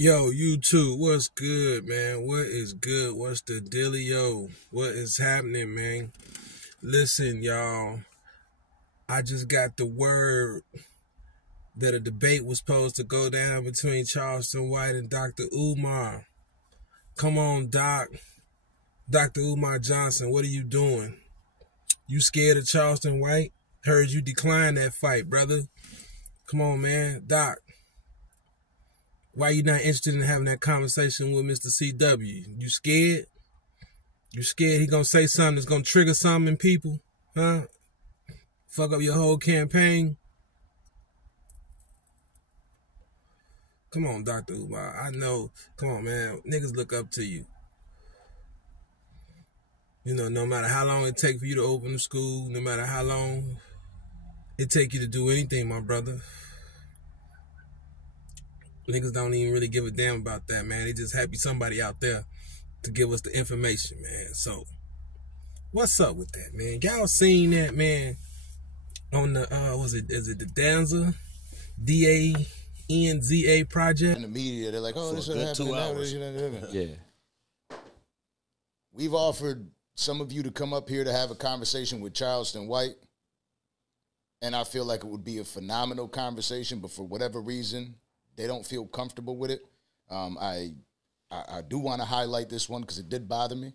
Yo, YouTube, what's good, man? What is good? What's the dealio? What is happening, man? Listen, y'all, I just got the word that a debate was supposed to go down between Charleston White and Dr. Umar. Come on, Doc. Dr. Umar Johnson, what are you doing? You scared of Charleston White? Heard you decline that fight, brother. Come on, man. Doc. Why you not interested in having that conversation with Mr. CW? You scared? You scared he gonna say something that's gonna trigger something in people? Huh? Fuck up your whole campaign? Come on, Dr. Umar. I know. Come on, man. Niggas look up to you. You know, no matter how long it take for you to open the school, no matter how long it take you to do anything, my brother. Niggas don't even really give a damn about that, man. They just happy somebody out there to give us the information, man. So, what's up with that, man? Y'all seen that, man, on the, is it the Danza? D-A-N-Z-A project? In the media, they're like, oh, this is happening. 2 hours. Yeah. We've offered some of you to come up here to have a conversation with Charleston White, and I feel like it would be a phenomenal conversation, but for whatever reason, they don't feel comfortable with it. I do want to highlight this one because it did bother me.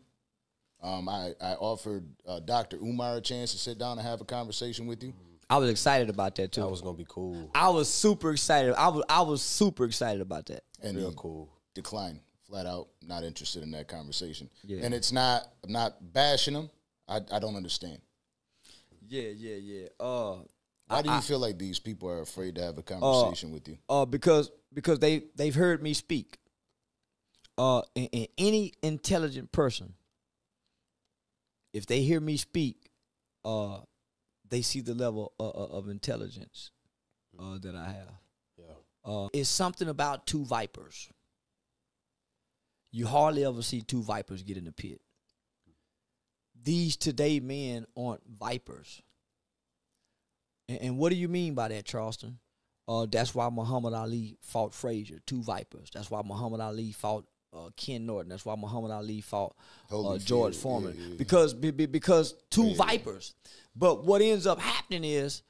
I offered Dr. Umar a chance to sit down and have a conversation with you. I was excited about that too. That was gonna be cool. I was super excited. I was super excited about that. And real cool. Declined, flat out, not interested in that conversation. Yeah. And it's not, I'm not bashing him. I don't understand. Yeah. Why do you feel like these people are afraid to have a conversation with you? Because they've heard me speak. And any intelligent person, if they hear me speak, they see the level of intelligence that I have. Yeah. It's something about two vipers. You hardly ever see two vipers get in the pit. These today men aren't vipers. And what do you mean by that, Charleston? That's why Muhammad Ali fought Frazier, two vipers. That's why Muhammad Ali fought Ken Norton. That's why Muhammad Ali fought George Foreman. Yeah. Because two vipers. But what ends up happening is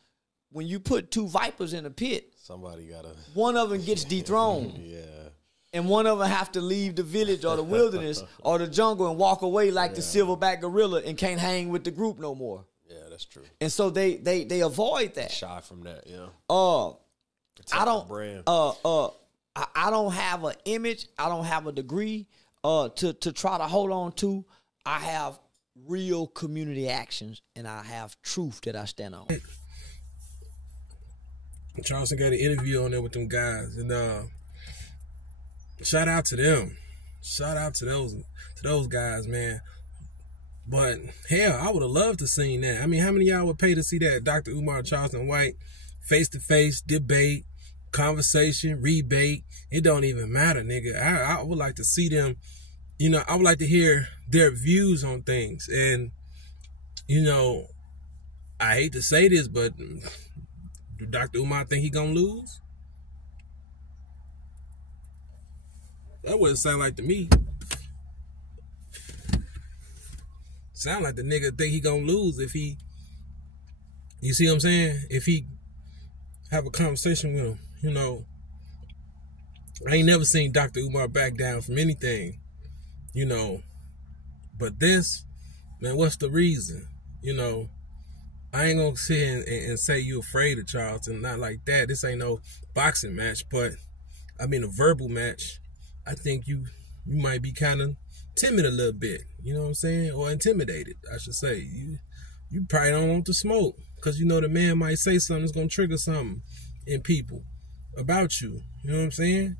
when you put two vipers in a pit, somebody gotta. One of them gets dethroned. Yeah. And one of them have to leave the village or the wilderness or the jungle and walk away like the silverback gorilla and can't hang with the group no more. Yeah, that's true. And so they avoid that. Shy from that, yeah. I don't have an image. I don't have a degree to try to hold on to. I have real community actions, and I have truth that I stand on. Charleston got an interview on there with them guys, and shout out to them. Shout out to those guys, man. But hell, I would have loved to seen that. I mean, how many of y'all would pay to see that? Dr. Umar Charleston White, face-to-face debate, conversation, rebate. It don't even matter, nigga. I would like to see them, you know, I would like to hear their views on things. And, you know, I hate to say this, but do Dr. Umar think he gonna lose? That wouldn't sound like to me. Sound like the nigga think he gonna lose if he, you see what I'm saying? If he have a conversation with him, you know. I ain't never seen Dr. Umar back down from anything, you know. But this, man, what's the reason? You know, I ain't gonna sit and say you afraid of Charleston, not like that. This ain't no boxing match, but I mean a verbal match. I think you might be kind of timid a little bit, you know what I'm saying? Or intimidated, I should say. You probably don't want to smoke because you know the man might say something that's going to trigger something in people about you. You know what I'm saying?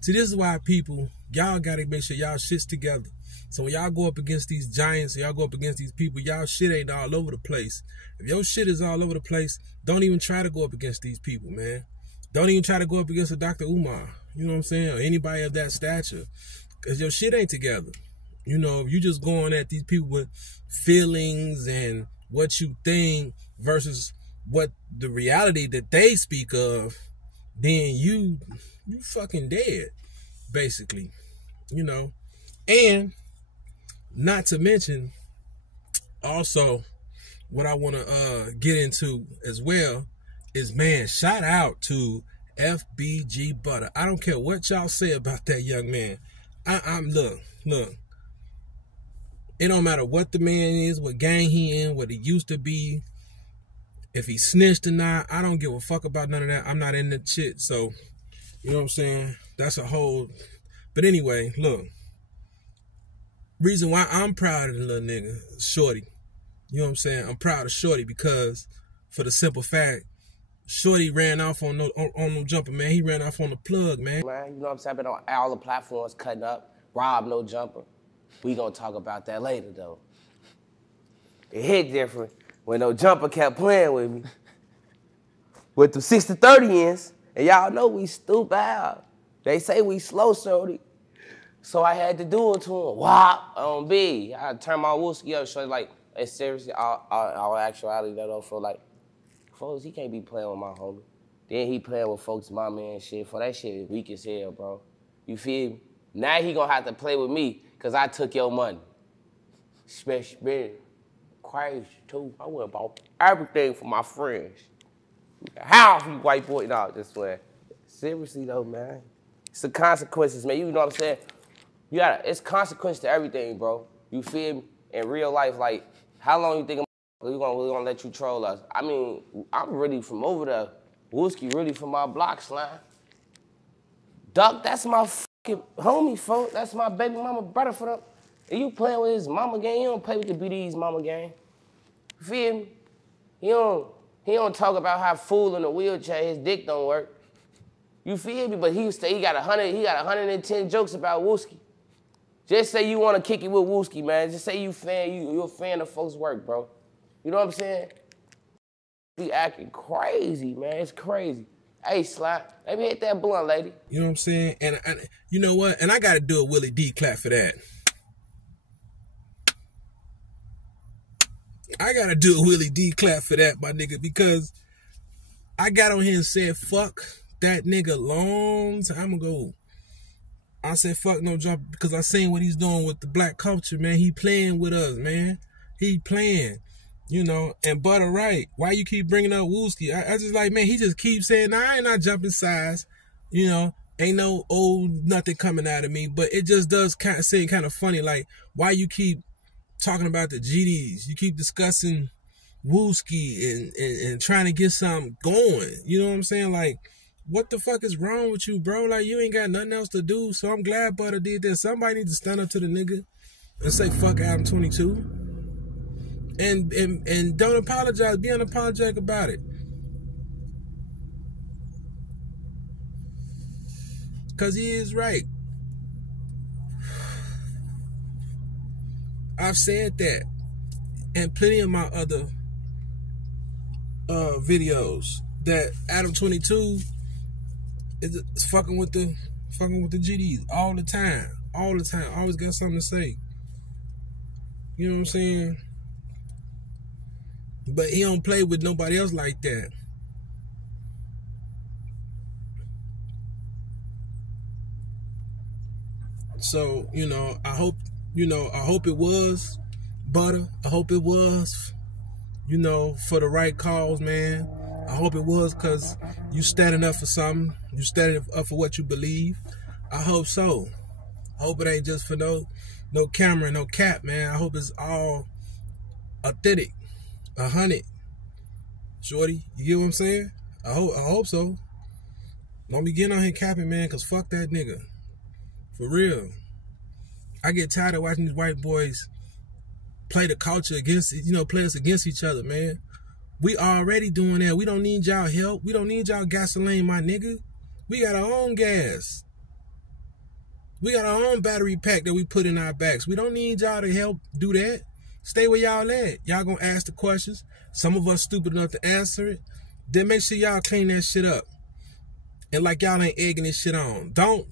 See, this is why people, y'all got to make sure y'all shit's together. So when y'all go up against these giants, y'all go up against these people, y'all shit ain't all over the place. If your shit is all over the place, don't even try to go up against these people, man. Don't even try to go up against a Dr. Umar, you know what I'm saying? Or anybody of that stature. Because your shit ain't together. You know, if you just going at these people with feelings and what you think versus what the reality that they speak of, then you fucking dead. basically, you know. And not to mention, also, what I want to get into as well is, man, shout out to FBG Butta. I don't care what y'all say about that young man. I'm look. It don't matter what the man is, what gang he in, what he used to be, if he snitched or not. I don't give a fuck about none of that. I'm not in that shit. So, you know what I'm saying? That's a whole. But anyway, look. Reason why I'm proud of the little nigga, Shorty. You know what I'm saying? I'm proud of Shorty because, for the simple fact, Shorty ran off on no jumper, man. He ran off on the plug, man. Man, you know what I'm saying? I've been on all the platforms cutting up. Rob no jumper. We gonna talk about that later, though. It hit different when no jumper kept playing with me. With the 60-30 and y'all know we stupid out. They say we slow, Shorty. So I had to do it to him. Wop on B. I turned my Wooski up, Shorty like, hey, seriously, all actuality, though, for like, folks, he can't be playing with my homie. Then he playing with folks' mama and shit. For that shit is weak as hell, bro. You feel me? Now he gonna have to play with me because I took your money. Especially crazy, too. I went and bought everything for my friends. How, you white boy? No, just way. Seriously, though, man. It's the consequences, man. You know what I'm saying? It's consequence to everything, bro. You feel me? In real life, like, how long you think we're gonna let you troll us? I mean, I'm really from over there. Wooski really from my block, slime. Duck, that's my fucking homie, folks. That's my baby mama brother for them. And you playing with his mama game, you don't play with the BD's mama game. You feel me? He don't talk about how fool in a wheelchair, his dick don't work. You feel me? But he got 110 jokes about Wooski. Just say you want to kick it with Wooski, man. Just say you're a fan of folks' work, bro. You know what I'm saying? Be acting crazy, man. It's crazy. Hey, Sly, let me hit that blunt, lady. You know what I'm saying? And you know what? And I got to do a Willie D clap for that. I got to do a Willie D clap for that, my nigga, because I got on here and said, fuck that nigga long time ago. I said, fuck no jump, because I seen what he's doing with the black culture, man. He playing with us, man. He playing, you know. And Butta right. Why you keep bringing up Wooski? I just like, man, he just keeps saying, nah, I ain't not jumping size. You know, ain't no old nothing coming out of me. But it just does seem kind of funny. Like, why you keep talking about the GDs? You keep discussing Wooski and trying to get something going. You know what I'm saying? Like, what the fuck is wrong with you, bro? Like, you ain't got nothing else to do. So I'm glad Butta did this. Somebody needs to stand up to the nigga and say fuck Adam22. And don't apologize. Be unapologetic about it. Because he is right. I've said that. And plenty of my other videos that Adam22 is fucking with the GDs all the time. All the time. Always got something to say. You know what I'm saying? But he don't play with nobody else like that. So, you know, I hope it was Butta. I hope it was, you know, for the right cause, man. I hope it was because you standing up for something. You standing up for what you believe. I hope so. I hope it ain't just for no camera, no cap, man. I hope it's all authentic. 100. Shorty, you get what I'm saying? I hope so. Don't be getting on here capping, man, because fuck that nigga. For real. I get tired of watching these white boys play the culture against, play us against each other, man. We already doing that. We don't need y'all help. We don't need y'all gasoline, my nigga. We got our own gas. We got our own battery pack that we put in our backs. We don't need y'all to help do that. Stay where y'all at. Y'all gonna ask the questions. Some of us stupid enough to answer it. Then make sure y'all clean that shit up. And like y'all ain't egging this shit on. Don't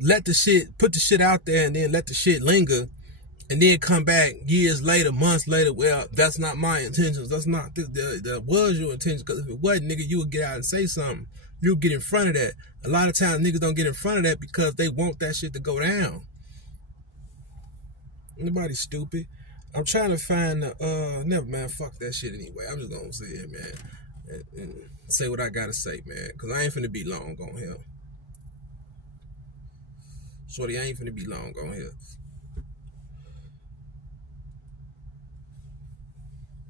let the shit, put the shit out there and then let the shit linger and then come back years later, months later, well, that's not my intentions. That's not, that was your intention. Because if it wasn't, nigga, you would get out and say something. you'll get in front of that. A lot of times niggas don't get in front of that because they want that shit to go down. Nobody's stupid. I'm trying to find the, never mind, fuck that shit anyway. I'm just gonna say it, man. And say what I gotta say, man. Cause I ain't finna be long on here. Shorty, I ain't finna be long on here.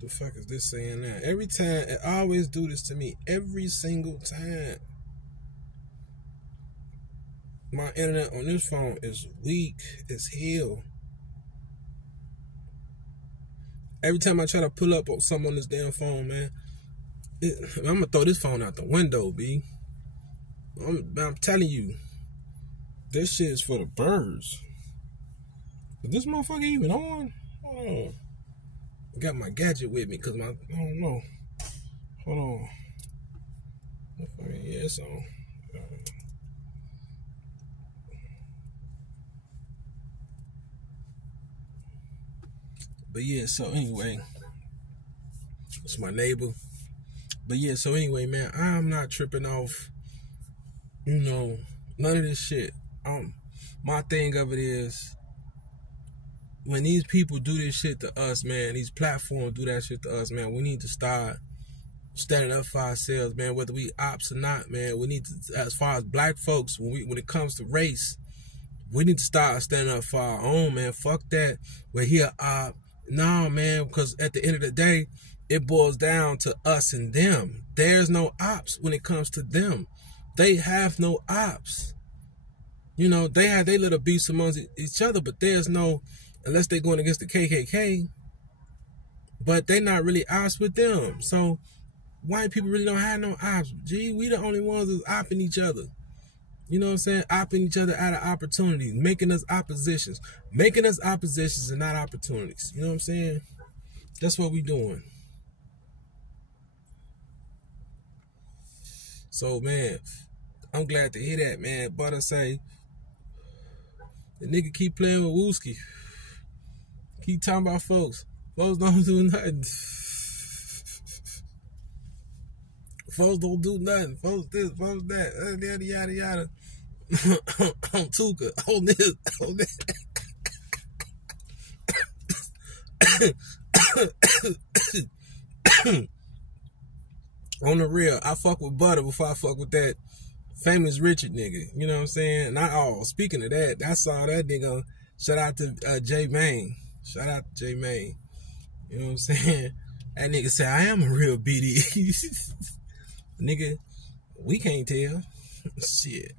The fuck is this saying now? Every time, it always do this to me. Every single time. My internet on this phone is weak as hell. Every time I try to pull up something on this damn phone, man, I'm gonna throw this phone out the window, B. I'm telling you, this shit is for the birds. Is this motherfucker even on? Hold on. I got my gadget with me because I don't know. Hold on. Yeah, it's on. But yeah, so anyway, it's my neighbor. But yeah, so anyway, man, I'm not tripping off, you know, none of this shit. My thing of it is, when these people do this shit to us, man, these platforms do that shit to us, man, we need to start standing up for ourselves, man, whether we ops or not, man. We need to, as far as black folks, when it comes to race, we need to start standing up for our own, man. Fuck that. We're here, no, man, because at the end of the day, it boils down to us and them. There's no ops when it comes to them. They have no ops. You know, they have their little beefs amongst each other, but there's no, unless they're going against the KKK, but they're not really ops with them. So white people really don't have no ops. Gee, we the only ones that's opping each other. You know what I'm saying? Opping each other out of opportunities, making us oppositions and not opportunities. You know what I'm saying? That's what we doing. So, man, I'm glad to hear that, man. Butta say, the nigga keep playing with Wooski. Keep talking about folks. Folks don't do nothing. Folks don't do nothing. Folks this, folks that. Yada, yada, yada. On Tuka. On this. On that. On the real, I fuck with Butta before I fuck with that famous Richard nigga. You know what I'm saying? Speaking of that, I saw that nigga. Shout out to J Main. Shout out to J Main. You know what I'm saying? That nigga said, I am a real BD. Nigga, we can't tell. Shit.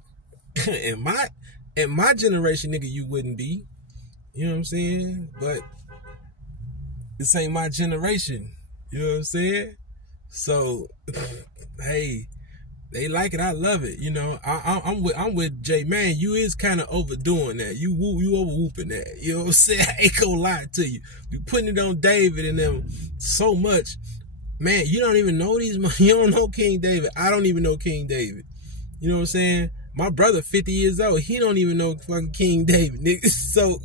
In my generation, nigga, you wouldn't be. You know what I'm saying? But this ain't my generation. You know what I'm saying? So, hey, they like it. I love it. You know, I'm with J Man. You is kind of overdoing that. You over whooping that. You know what I'm saying? I ain't gonna lie to you. You putting it on David and them so much. Man, you don't even know these. You don't know King David. I don't even know King David. You know what I'm saying? My brother, 50 years old, he don't even know fucking King David, nigga. So,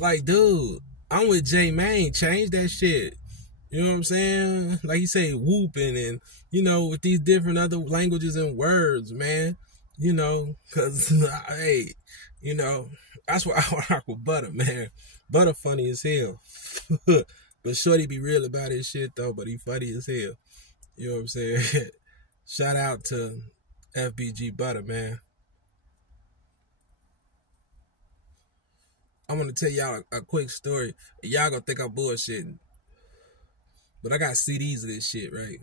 like, dude, I'm with J Man. Change that shit. You know what I'm saying? Like you say, whooping and, you know, with these different other languages and words, man. You know, because, hey, you know, that's why I rock with Butta, man. Butta funny as hell. But Shorty be real about his shit, though, but he funny as hell. You know what I'm saying? Shout out to FBG Butta, man. I'm going to tell y'all a quick story. Y'all going to think I'm bullshitting. But I got CDs of this shit, right?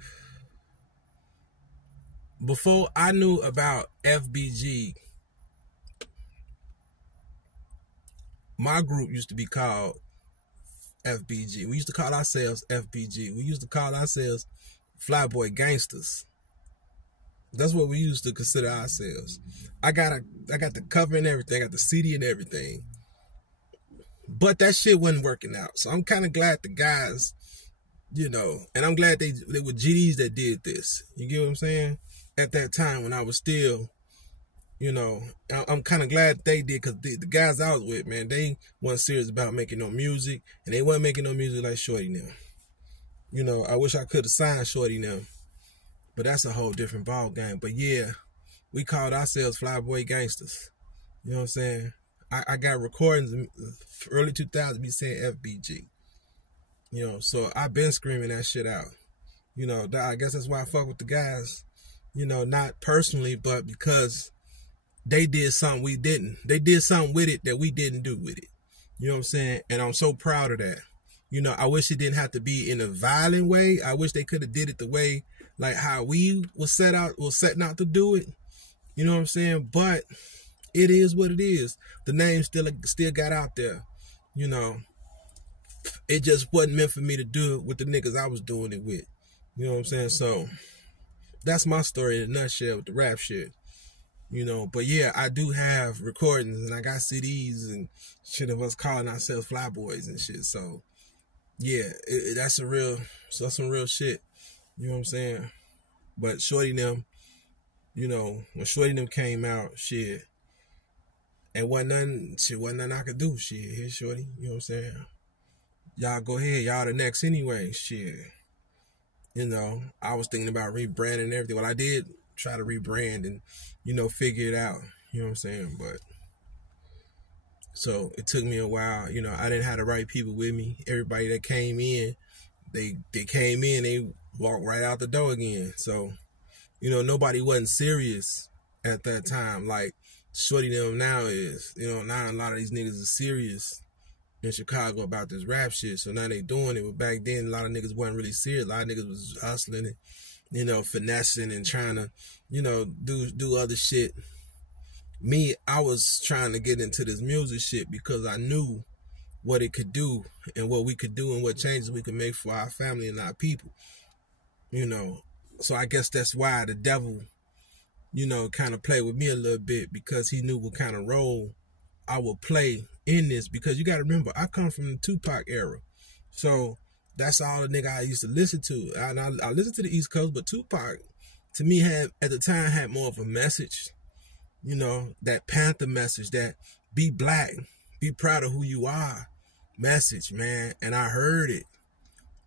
Before I knew about FBG, my group used to be called FBG. We used to call ourselves FBG. We used to call ourselves Flyboy Gangsters. That's what we used to consider ourselves. I got the cover and everything. I got the CD and everything. But that shit wasn't working out. So I'm kind of glad the guys, you know, and I'm glad they were GDs that did this. You get what I'm saying? At that time when I was still, you know, I'm kind of glad they did, because the guys I was with, man, they weren't serious about making no music, and they weren't making no music like Shorty now. You know, I wish I could have signed Shorty now. But that's a whole different ball game. But yeah, we called ourselves Flyboy Gangsters. You know what I'm saying? I got recordings in early 2000s me saying FBG. You know, so I've been screaming that shit out. You know, I guess that's why I fuck with the guys. You know, not personally, but because they did something we didn't. They did something with it that we didn't do with it. You know what I'm saying? And I'm so proud of that. You know, I wish it didn't have to be in a violent way. I wish they could have did it the way, like how we was setting out to do it. You know what I'm saying? But it is what it is. The name still got out there. You know, it just wasn't meant for me to do it with the niggas I was doing it with. You know what I'm saying? So that's my story in a nutshell with the rap shit. You know, but yeah, I do have recordings and I got CDs and shit of us calling ourselves Flyboys and shit. So yeah, that's some real shit. You know what I'm saying? But Shorty them, you know, when Shorty them came out, shit, and wasn't nothing I could do. Shit, here's Shorty. You know what I'm saying? Y'all go ahead. Y'all the next anyway. Shit. You know, I was thinking about rebranding and everything. Well, I did try to rebrand and, you know, figure it out. You know what I'm saying? But so it took me a while. You know, I didn't have the right people with me. Everybody that came in, they came in, they walked right out the door again. So, you know, nobody wasn't serious at that time. Like Shorty them now is. You know, now a lot of these niggas are serious in Chicago about this rap shit. So now they doing it. But back then, a lot of niggas wasn't really serious. A lot of niggas was hustling and, you know, finessing and trying to, you know, do other shit. Me, I was trying to get into this music shit because I knew what it could do and what we could do and what changes we could make for our family and our people. You know, so I guess that's why the devil, you know, kind of played with me a little bit, because he knew what kind of role I would play in this. Because you got to remember, I come from the Tupac era. So that's all the nigga I used to listen to. And I listened to the East Coast, but Tupac, to me, at the time, had more of a message. You know, that Panther message, that be black, be proud of who you are message, man. And I heard it,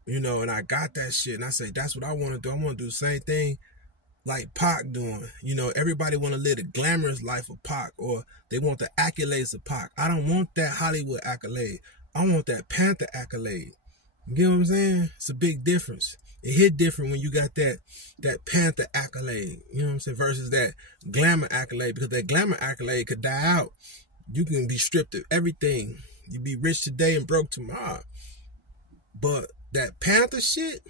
you know, and I got that shit. And I say, that's what I want to do. I want to do the same thing like Pac doing. You know, everybody want to live the glamorous life of Pac, or they want the accolades of Pac. I don't want that Hollywood accolade. I want that Panther accolade. You get what I'm saying? It's a big difference. It hit different when you got that Panther accolade, you know what I'm saying, versus that glamour accolade, because that glamour accolade could die out. You can be stripped of everything. You be rich today and broke tomorrow. But that Panther shit,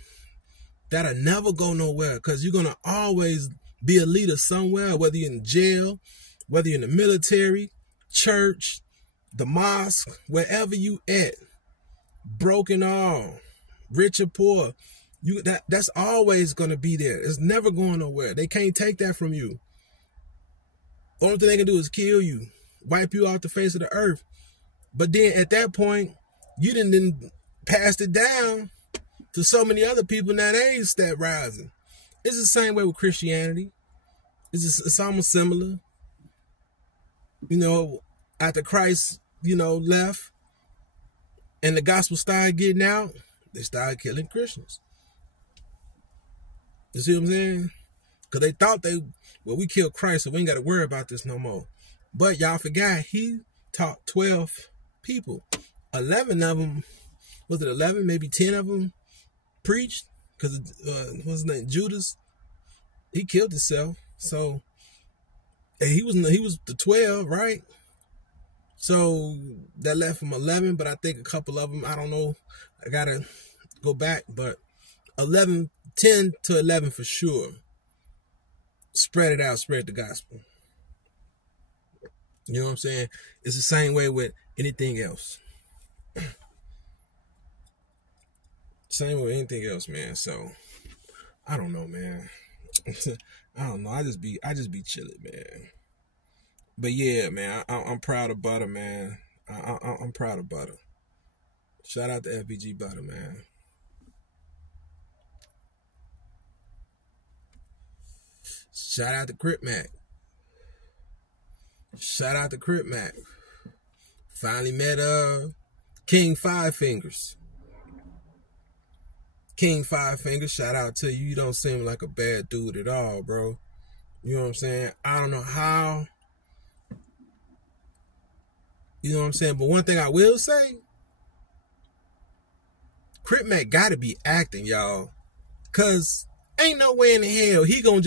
that'll never go nowhere, because you're going to always be a leader somewhere, whether you're in jail, whether you're in the military, church, the mosque, wherever you at, broken all, rich or poor. That's always going to be there. It's never going nowhere. They can't take that from you. The only thing they can do is kill you, wipe you off the face of the earth. But then at that point, you didn't pass it down to so many other people. Now they ain't step rising. It's the same way with Christianity. It's almost similar. You know, after Christ, you know, left and the gospel started getting out, they started killing Christians. You see what I'm saying? Because they thought we killed Christ, so we ain't got to worry about this no more. But y'all forgot, he taught 12 people. 11 of them, was it 11? Maybe 10 of them preached. Because, what's his name? Judas. He killed himself. So, and he was the 12, right? So, that left him 11, but I think a couple of them, I don't know. I got to go back, but 10 to 11 for sure. Spread it out, spread the gospel. You know what I'm saying? It's the same way with anything else. Same with anything else, man. So, I don't know, man. I don't know. I just be chilling, man. But yeah, man, I'm proud of Butta, man. I'm proud of Butta. Shout out to FBG Butta, man. Shout out to Crip Mac. Shout out to Crip Mac. Finally met King Five Fingers. King Five Fingers, shout out to you. You don't seem like a bad dude at all, bro. You know what I'm saying? I don't know how. You know what I'm saying? But one thing I will say, Crip Mac gotta be acting, y'all. Cause ain't no way in the hell he gonna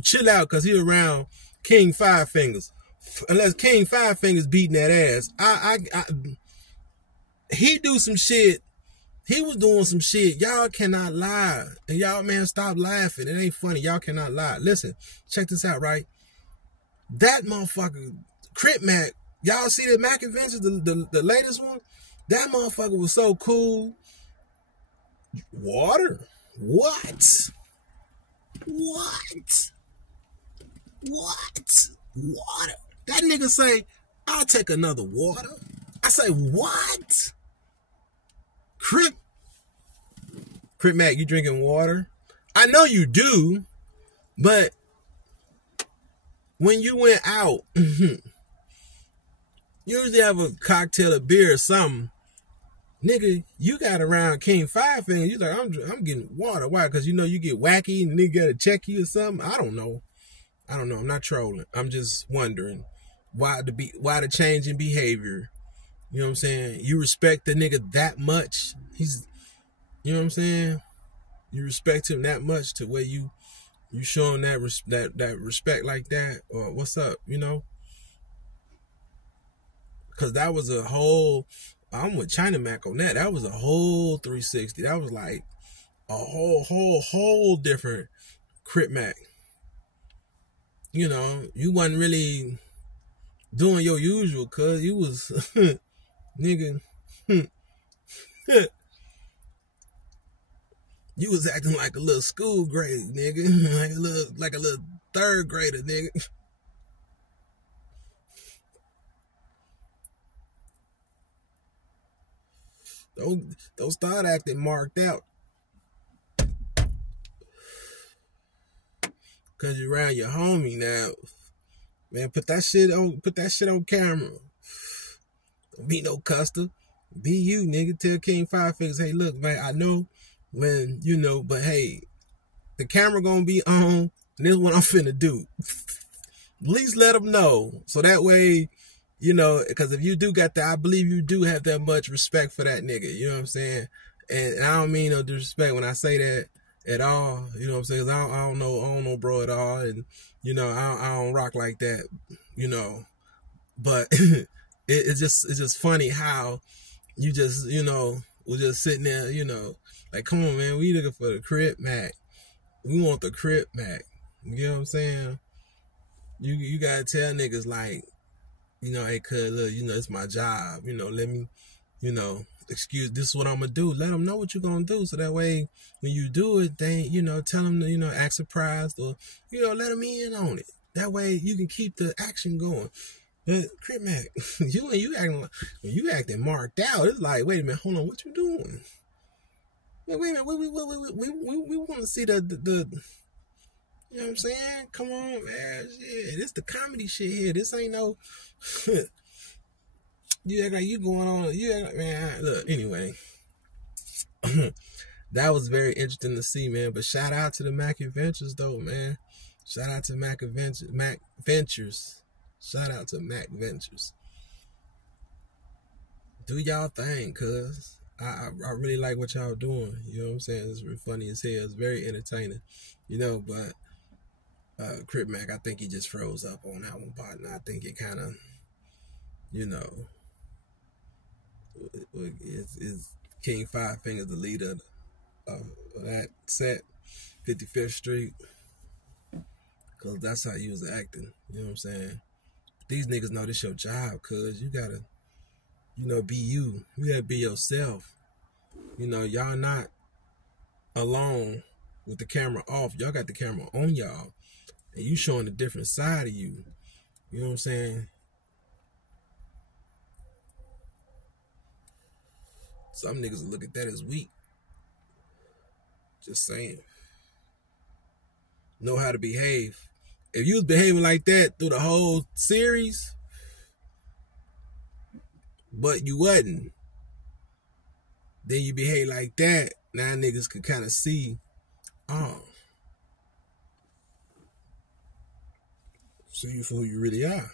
chill out cause he around King Five Fingers. Unless King Five Fingers beating that ass. He do some shit. He was doing some shit. Y'all cannot lie. And y'all, man, stop laughing. It ain't funny. Y'all cannot lie. Listen, check this out, right? That motherfucker, Crip Mac, y'all see the Mac Adventures, the latest one? That motherfucker was so cool. Water? What? Water? That nigga say, I'll take another water. I say, what? Crip Mac, you drinking water? I know you do, but when you went out, you usually have a cocktail of beer or something. Nigga, you got around King Five Fingers. You like, I'm getting water. Why? Because you know you get wacky and the nigga gotta check you or something. I don't know. I'm not trolling. I'm just wondering why the change in behavior. You know what I'm saying? You respect the nigga that much. You know what I'm saying? You respect him that much to where you show him that respect like that, or what's up? You know? Because that was a whole. I'm with China Mac on that. That was a whole 360. That was like a whole different Crip Mac. You know, you wasn't really doing your usual, cuz you was nigga. You was acting like a little school grade, nigga. like a little third grader, nigga. Don't start acting marked out. Cause you're around your homie now. Man, put that shit on camera. Don't be no custer. Be you, nigga. Tell King Five Fingers, hey, look, man, I know when, you know, but hey, the camera gonna be on, and this is what I'm finna do. At least let them know. So that way, you know, because if you do got that, I believe you do have that much respect for that nigga. You know what I'm saying? And I don't mean no disrespect when I say that at all. You know what I'm saying? 'Cause I don't know bro at all. And, you know, I don't rock like that, you know. But it's just funny how you just, you know, was just sitting there, you know, like, come on, man, we looking for the Crip Mac. We want the Crip Mac. You know what I'm saying? You gotta tell niggas like, you know, hey, cuz, look, you know, it's my job. You know, let me, you know, excuse, this is what I'm gonna do. Let them know what you're gonna do. So that way, when you do it, they, you know, tell them to, you know, act surprised or, you know, let them in on it. That way you can keep the action going. But Crip Mac, you acting marked out. It's like, wait a minute, hold on, what you doing? Wait a minute, we want to see the you know what I'm saying? Come on, man. Shit, this the comedy shit here. This ain't no. You act like you going on. You act like, man. Look, anyway, that was very interesting to see, man. But shout out to the Mac Adventures, though, man. Shout out to Mac Ventures. Shout out to Mac Ventures. Do y'all thing, cuz I really like what y'all doing. You know what I'm saying? It's really funny as hell. It's very entertaining, you know. But Crip Mac, I think he just froze up on that one, partner. I think it kind of, you know, is King Five Fingers the leader of that set, 55th Street, because that's how you was acting. You know what I'm saying? These niggas know this your job, cuz you gotta, you know, be you. You gotta be yourself. You know, y'all not alone with the camera off. Y'all got the camera on y'all. And you showing a different side of you. You know what I'm saying? Some niggas will look at that as weak. Just saying. Know how to behave. If you was behaving like that through the whole series, but you wasn't, then you behave like that. now niggas could kind of see, oh, see you for who you really are.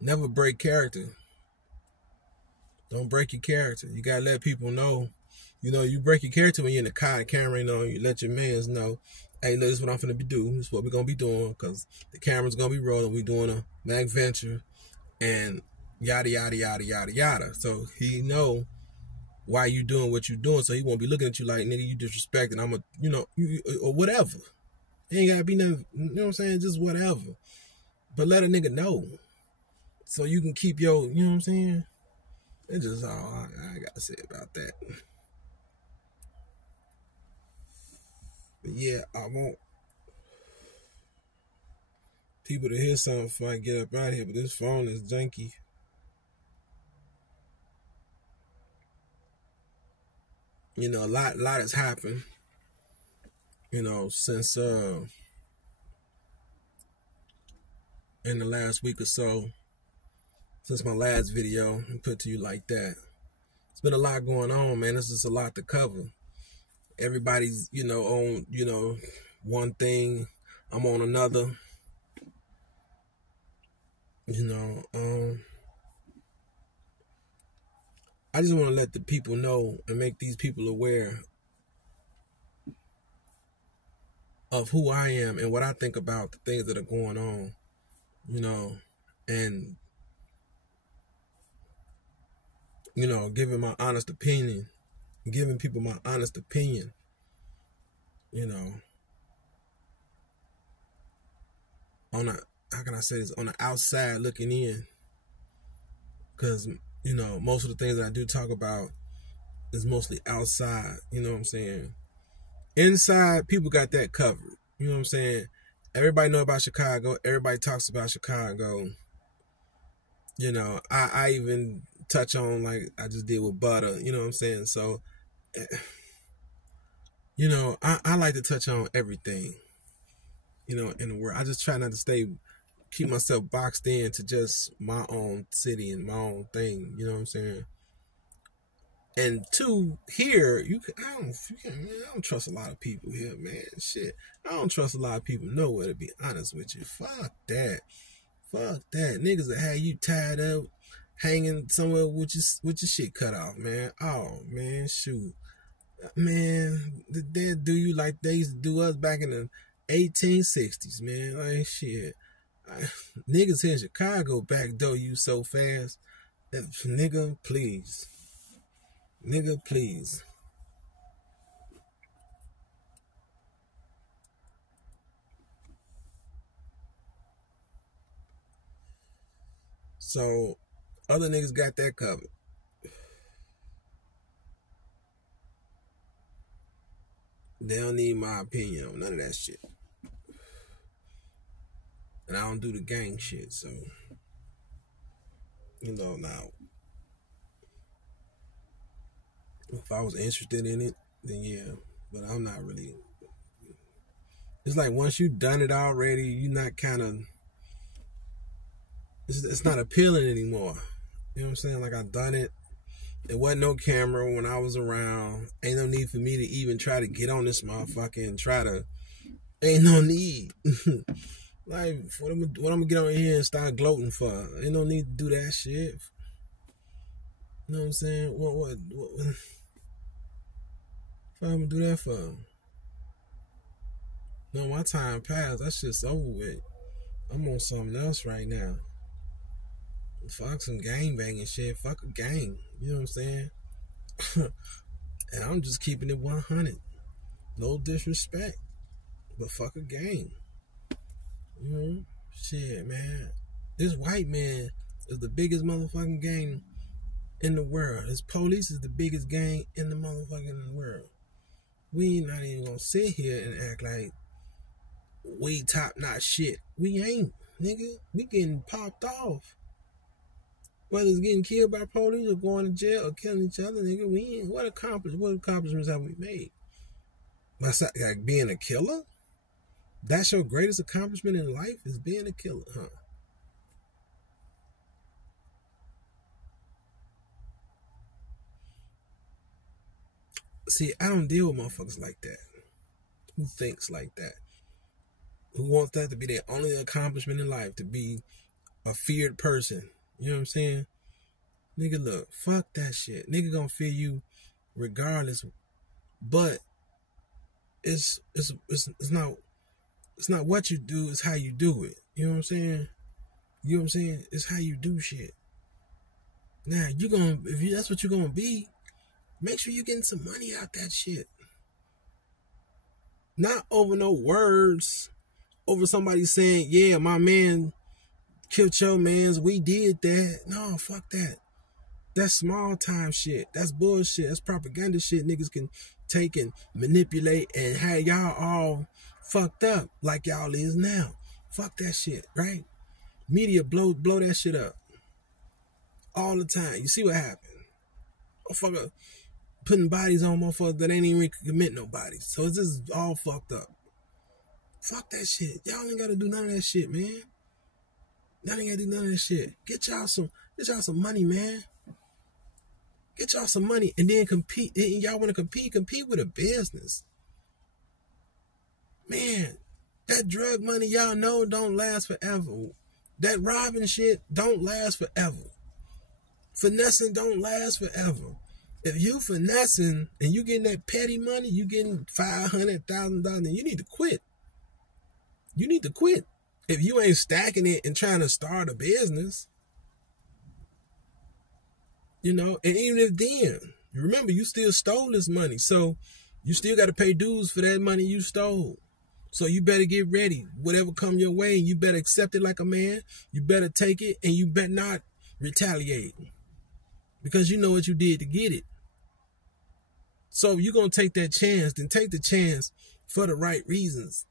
Never break character. Don't break your character. You gotta let people know. You know, you break your character when you're in the car, the camera ain't on. You let your mans know, hey, look, this is what I'm finna be doing. This is what we're gonna be doing, because the camera's gonna be rolling. We doing a mag venture, and yada yada yada yada yada. So he know why you doing what you doing. So he won't be looking at you like, nigga, you disrespecting. I'm a, you know, or whatever. It ain't gotta be nothing. You know what I'm saying? Just whatever. But let a nigga know, so you can keep your. You know what I'm saying? It's just all I gotta say about that. But yeah, I want people to hear something before I get up out of here. But this phone is janky. You know, a lot has happened. You know, since in the last week or so, since my last video, and put to you like that. It's been a lot going on, man. It's just a lot to cover. Everybody's, you know, on, you know, one thing. I'm on another. You know, I just want to let the people know and make these people aware of who I am and what I think about the things that are going on, you know, and, you know, giving my honest opinion, giving people my honest opinion, you know, on a, how can I say this, on the outside looking in, because, you know, most of the things that I do talk about is mostly outside, you know what I'm saying? Inside, people got that covered, you know what I'm saying? Everybody know about Chicago, everybody talks about Chicago, you know, I even touch on, like I just did with Butta, you know what I'm saying? So, you know, I like to touch on everything, you know, in the world. I just try not to keep myself boxed in to just my own city and my own thing, you know what I'm saying? And two, here, I don't trust a lot of people here, man. Shit, I don't trust a lot of people nowhere, to be honest with you. Fuck that. Fuck that. Niggas that have you tied up, hanging somewhere with your shit cut off, man. Oh, man, shoot. Man, they'll do you like they used to do us back in the 1860s, man. Like, shit. Niggas here in Chicago backdoor you so fast. Nigga, please. Nigga, please. So, other niggas got that covered. They don't need my opinion on none of that shit. And I don't do the gang shit, so, you know, now, if I was interested in it, then yeah, but I'm not really. It's like once you've done it already, you're not kind of, it's not appealing anymore. You know what I'm saying? Like, I've done it. There wasn't no camera when I was around. Ain't no need for me to even try to get on this motherfucker and ain't no need. Like, what I'm gonna get on here and start gloating for? Ain't no need to do that shit. You know what I'm saying? What I'm gonna do that for? No, my time passed. That shit's over with. I'm on something else right now. Fuck some gang banging shit. Fuck a gang. You know what I'm saying? And I'm just keeping it 100. No disrespect. But fuck a gang. You know? Shit, man. This white man is the biggest motherfucking gang in the world. This police is the biggest gang in the motherfucking world. We not even gonna sit here and act like we top notch shit. We ain't, nigga. We getting popped off. Whether it's getting killed by police or going to jail or killing each other, nigga, we ain't. What accomplishments have we made? Like being a killer? That's your greatest accomplishment in life, is being a killer, huh? See, I don't deal with motherfuckers like that. Who thinks like that? Who wants that to be their only accomplishment in life, to be a feared person? You know what I'm saying? Nigga, look, fuck that shit. Nigga gonna fear you regardless. But it's not what you do, it's how you do it. You know what I'm saying? You know what I'm saying? It's how you do shit. Now, if that's what you're gonna be, make sure you're getting some money out that shit. Not over no words, over somebody saying, yeah, my man killed your mans, we did that. No, fuck that. That's small time shit. That's bullshit. That's propaganda shit niggas can take and manipulate and have y'all all fucked up like y'all is now. Fuck that shit, right? Media blow that shit up all the time. You see what happened? Motherfucker putting bodies on motherfuckers that ain't even commit no bodies. So it's just all fucked up. Fuck that shit. Y'all ain't gotta do none of that shit, man. Y'all ain't gotta do none of that shit. Get y'all some money, man. Get y'all some money and then compete. And y'all want to compete with a business. Man, that drug money y'all know don't last forever. That robbing shit don't last forever. Finessing don't last forever. If you finessing and you getting that petty money, you getting $500,000, you need to quit. You need to quit. If you ain't stacking it and trying to start a business. You know, and even if then, remember, you still stole this money. So you still got to pay dues for that money you stole. So you better get ready. Whatever come your way, you better accept it like a man. You better take it and you better not retaliate. Because you know what you did to get it. So if you're going to take that chance, then take the chance for the right reasons.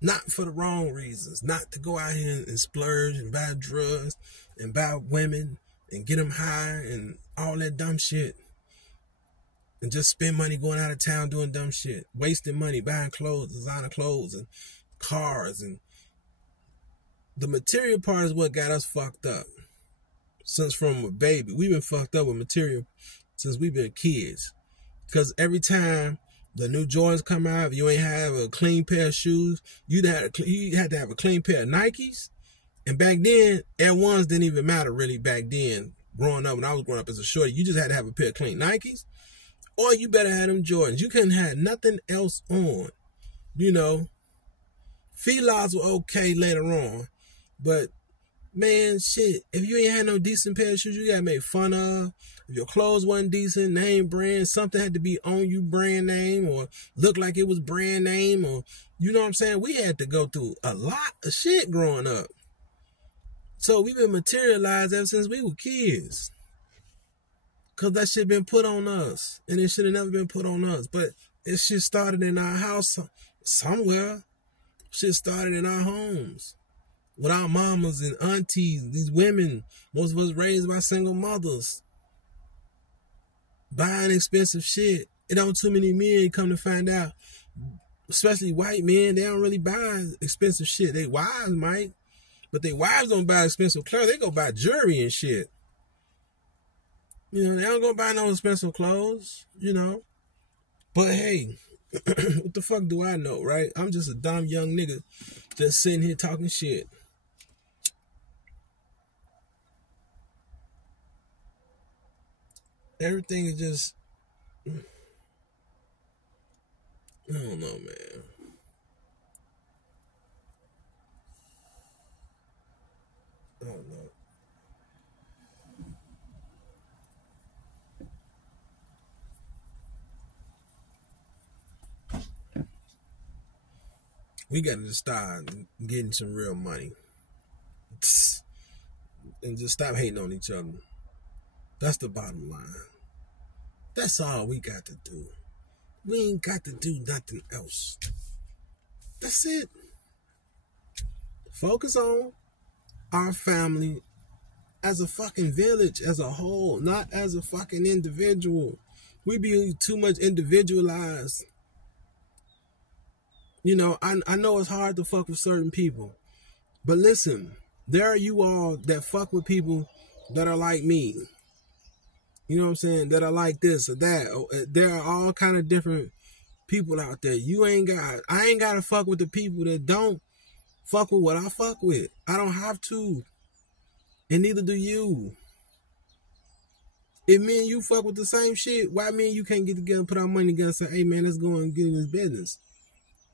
Not for the wrong reasons. Not to go out here and splurge and buy drugs and buy women and get them high and all that dumb shit. And just spend money going out of town doing dumb shit. Wasting money buying clothes, designer clothes and cars. And the material part is what got us fucked up. Since from a baby. We've been fucked up with material since we've been kids. Because every time the new Jordans come out, if you ain't have a clean pair of shoes, you had to have a clean pair of Nikes. And back then, Air Ones didn't even matter really back then. Growing up, when I was growing up as a shorty, you just had to have a pair of clean Nikes. Or you better have them Jordans. You couldn't have nothing else on. You know, felines were okay later on. But, man, shit, if you ain't had no decent pair of shoes, you gotta make fun of. If your clothes wasn't decent, name brand, something had to be on you brand name or look like it was brand name or, you know what I'm saying? We had to go through a lot of shit growing up. So we've been materialized ever since we were kids. Because that shit been put on us. And it should have never been put on us. But it shit started in our house somewhere. Shit started in our homes. With our mamas and aunties, these women, most of us raised by single mothers. Buying expensive shit. It don't too many men come to find out. Especially white men, they don't really buy expensive shit. They wives might. But they wives don't buy expensive clothes. They go buy jewelry and shit. You know, they don't go buy no expensive clothes, you know. But hey, what the fuck do I know, right? I'm just a dumb young nigga just sitting here talking shit. Everything is just, I don't know, man. I don't know. We got to just start getting some real money. And just stop hating on each other. That's the bottom line. That's all we got to do. We ain't got to do nothing else. That's it. Focus on our family as a fucking village, as a whole, not as a fucking individual. We be too much individualized. You know, I know it's hard to fuck with certain people. But listen, there are you all that fuck with people that are like me. You know what I'm saying? That are like this or that. There are all kind of different people out there. I ain't got to fuck with the people that don't fuck with what I fuck with. I don't have to. And neither do you. If me and you fuck with the same shit, why me and you can't get together and put our money together and say, hey man, let's go and get in this business?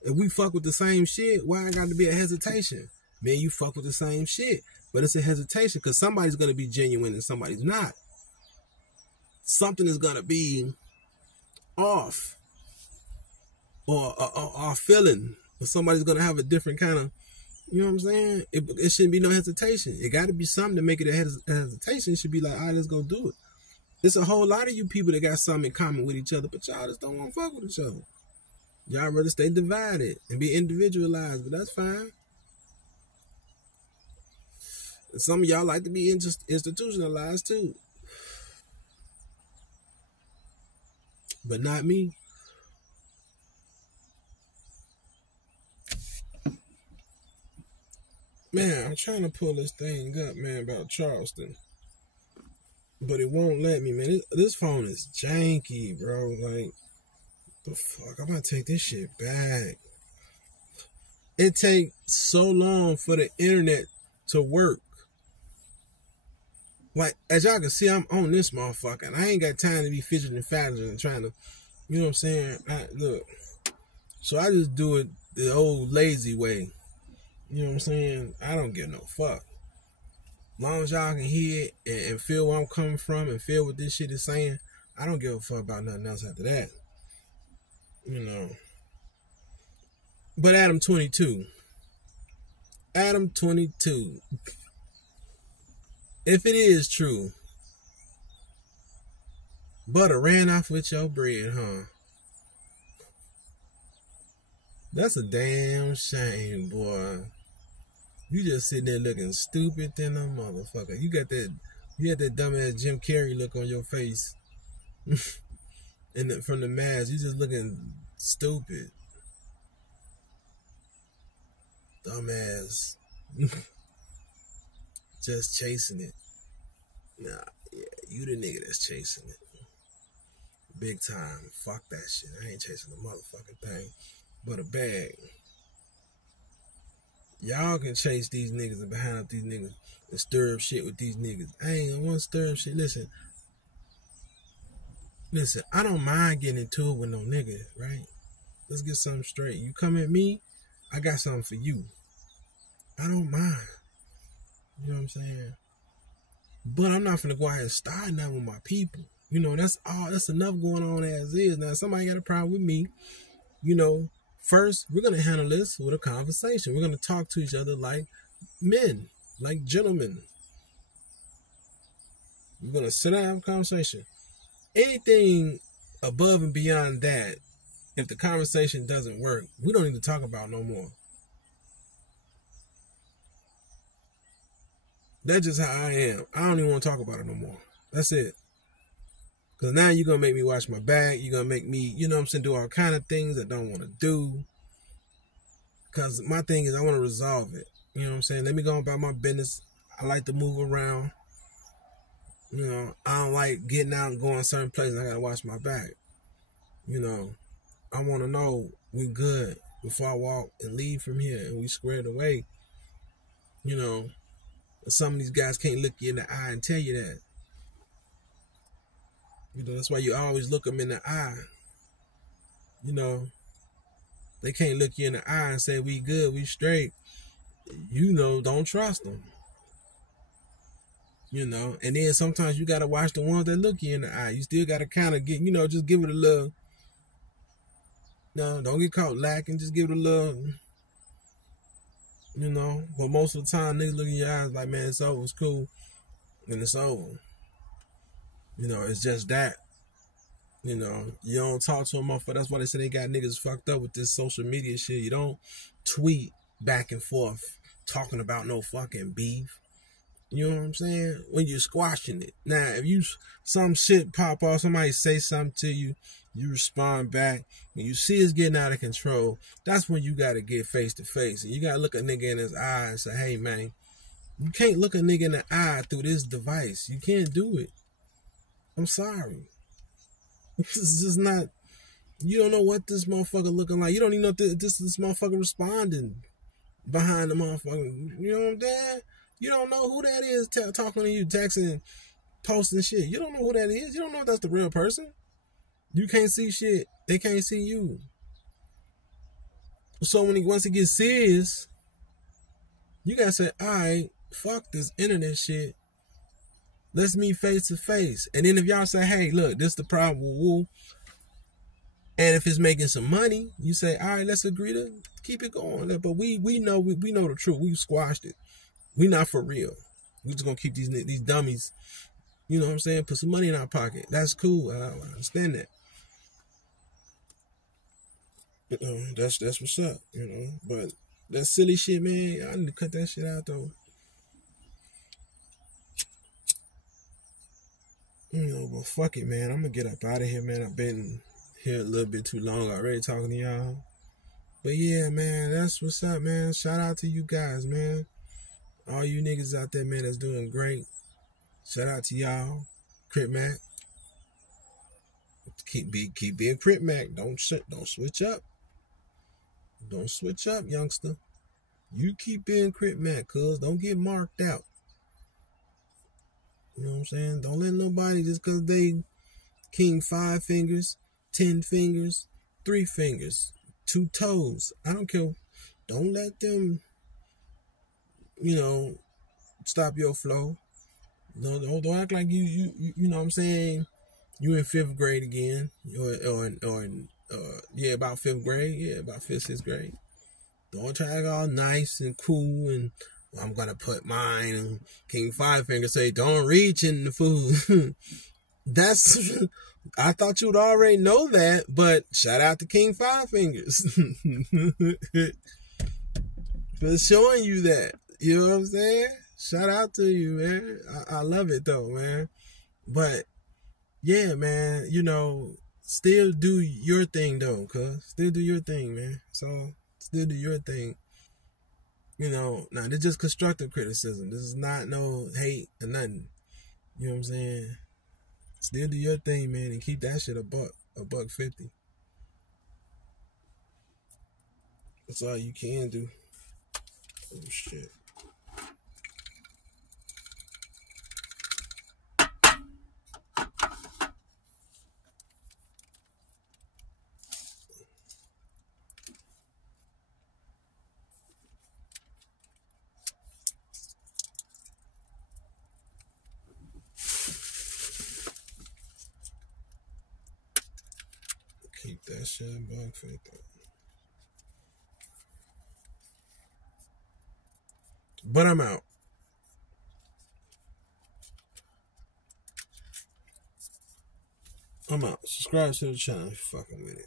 If we fuck with the same shit, why I got to be a hesitation? Me and you fuck with the same shit, but it's a hesitation because somebody's going to be genuine and somebody's not. Something is going to be off or feeling, or somebody's going to have a different kind of, you know what I'm saying? It shouldn't be no hesitation. It got to be something to make it a hesitation. It should be like, all right, let's go do it. There's a whole lot of you people that got something in common with each other, but y'all just don't want to fuck with each other. Y'all rather stay divided and be individualized, but that's fine. And some of y'all like to be institutionalized too. But not me. Man, I'm trying to pull this thing up, man, about Charleston. But it won't let me, man. This phone is janky, bro. Like, the fuck? I'm about to take this shit back. It takes so long for the internet to work. Like, as y'all can see, I'm on this motherfucker. And I ain't got time to be fidgeting and faddling and trying to, you know what I'm saying? Look. So I just do it the old lazy way. You know what I'm saying? I don't give no fuck. As long as y'all can hear it and feel where I'm coming from and feel what this shit is saying, I don't give a fuck about nothing else after that. You know. But Adam22. Adam22. If it is true, Butta ran off with your bread, huh? That's a damn shame, boy. You just sitting there looking stupid than a motherfucker. You had that dumbass Jim Carrey look on your face. And from the mask, you just looking stupid. Dumbass. Just chasing it. Nah, yeah, you the nigga that's chasing it. Big time. Fuck that shit. I ain't chasing the motherfucking thing. But a bag. Y'all can chase these niggas and behind up these niggas and stir up shit with these niggas. I ain't want to stir up shit. Listen, I don't mind getting into it with no nigga, right? Let's get something straight. You come at me, I got something for you. I don't mind. You know what I'm saying? But I'm not finna go out and start nothing with my people. You know, that's enough going on as is. Now, somebody got a problem with me, you know, first, we're going to handle this with a conversation. We're going to talk to each other like men, like gentlemen. We're going to sit down and have a conversation. Anything above and beyond that, if the conversation doesn't work, we don't need to talk about no more. That's just how I am. I don't even want to talk about it no more. That's it. Because now you're going to make me watch my back. You're going to make me, you know what I'm saying, do all kind of things I don't want to do. Because my thing is I want to resolve it. You know what I'm saying? Let me go about my business. I like to move around. You know, I don't like getting out and going certain places. I got to watch my back. You know, I want to know we good before I walk and leave from here and we squared away. You know, some of these guys can't look you in the eye and tell you that. You know, that's why you always look them in the eye. You know, they can't look you in the eye and say, we good, we straight. You know, don't trust them. You know, and then sometimes you got to watch the ones that look you in the eye. You still got to kind of get, you know, just give it a little, no, don't get caught lacking. Just give it a little, you know. But most of the time, niggas look in your eyes like, man, it's over, it's cool, and it's over. You know, it's just that. You know, you don't talk to them motherfucker. That's why they say they got niggas fucked up with this social media shit. You don't tweet back and forth talking about no fucking beef. You know what I'm saying? When you're squashing it. Now, if some shit pop off, somebody say something to you, you respond back. When you see it's getting out of control, that's when you got to get face to face. And you got to look a nigga in his eye and say, hey, man, you can't look a nigga in the eye through this device. You can't do it. I'm sorry. This is just not. You don't know what this motherfucker looking like. You don't even know if this motherfucker responding behind the motherfucker. You know what I'm saying? You don't know who that is talking to you, texting, posting shit. You don't know who that is. You don't know if that's the real person. You can't see shit. They can't see you. So once it gets serious, you gotta say, all right, fuck this internet shit. Let's meet face to face. And then if y'all say, hey, look, this is the problem with Woo. And if it's making some money, you say, all right, let's agree to keep it going. But we know the truth. We squashed it. We not for real. We just gonna keep these dummies, you know what I'm saying? Put some money in our pocket. That's cool. I understand that. You know, that's what's up, you know. But that silly shit, man, I need to cut that shit out though. You know, but fuck it, man. I'm gonna get up out of here, man. I've been here a little bit too long already talking to y'all. But yeah, man, that's what's up, man. Shout out to you guys, man. All you niggas out there, man, that's doing great. Shout out to y'all. Crip Mac. Keep being Crip Mac. Don't switch up. Don't switch up, youngster. You keep being Crip Mac, cuz. Don't get marked out. You know what I'm saying? Don't let nobody, just because they king 5 fingers, 10 fingers, 3 fingers, 2 toes. I don't care. Don't let them, you know, stop your flow. Don't act like you know what I'm saying? You in 5th grade again, or about 5th grade, about 5th, 6th grade. Don't try to act all nice and cool and I'm gonna put mine and King 5 Finger say don't reach in the food. That's I thought you'd already know that, but shout out to King 5 Fingers for showing you that. You know what I'm saying? Shout out to you, man. I love it though, man. But yeah, man, you know, still do your thing though, cuz. Still do your thing, man. So still do your thing. You know, now this is just constructive criticism. This is not no hate or nothing. You know what I'm saying? Still do your thing, man, and keep that shit $1.50. That's all you can do. Oh shit. Keep that shit $1.50. But I'm out. I'm out. Subscribe to the channel if you're fucking with it.